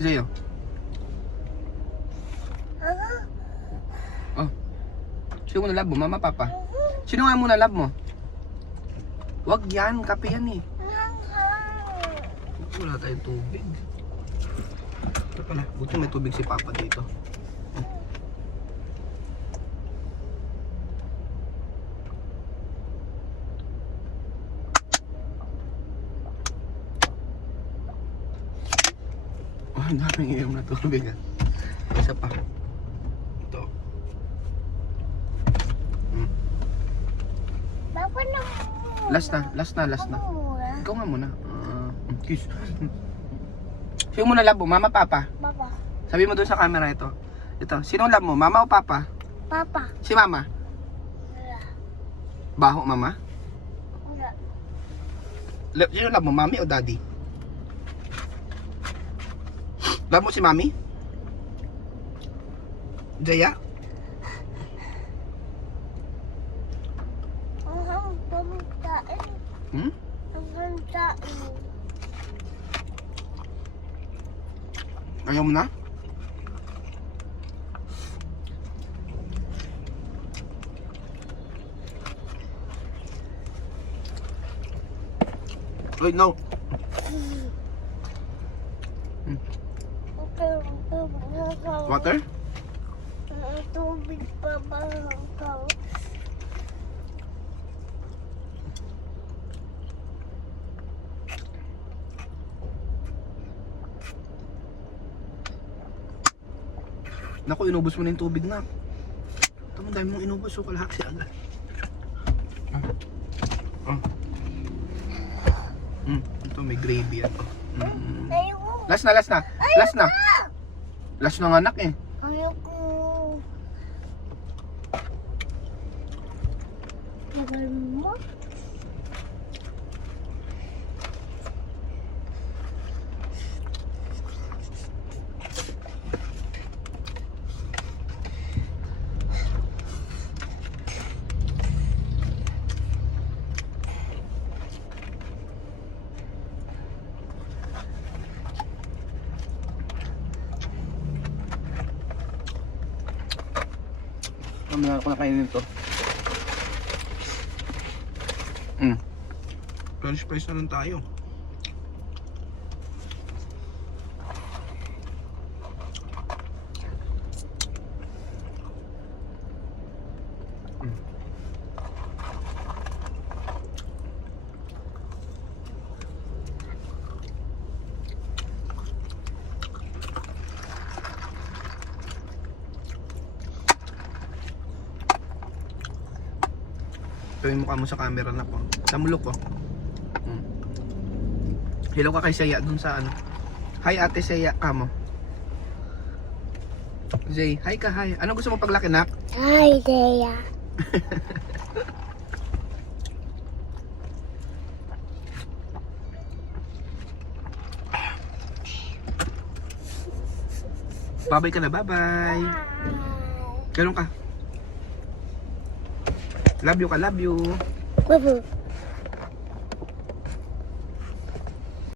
Sa'yo. Oh. Sino muna love mo? Mama, papa? Sino nga muna love mo? Wag yan, kape yan eh. Wala tayong tubig. Ito pala, buti may tubig si papa dito. Oh, ang daming inom na tubig ah. Isa pa. Ito. Baba na. Last na. Ikaw nga muna. Kiss. Sino muna love mo? Mama, papa? Baba. Sabi mo doon sa camera ito. Ito. Sino love mo? Mama o papa? Papa. Si mama? Wala. Baho, mama? Wala. Sino love mo? Mami o daddy? Love mo si mami? Jaya? Ang pamagkain. Hmm? Ang pamagkain. Ayaw mo na? Wait, no. Water? Tubig pa ba ikaw? Naku, inubos mo na yung tubig na. Ito mo, dami mong inubos. So, kalahati agad. Ito, may gravy yan. Ayoko. Last na. Last na ng anak eh. Ayoko. Tagal mo? Mamaya ako nakainin ito. French fries na lang tayo. Ito yung mukha mo sa camera na po. Namulok ko. Hello ka kay Seya dun sa ano. Hi ate Seya ka mo. Zay, hi ka, hi. Anong gusto mo paglaki, nak? Hi, Dea. Babay ka na, bye-bye. Ganun ka. Love you ka, love you. Bye.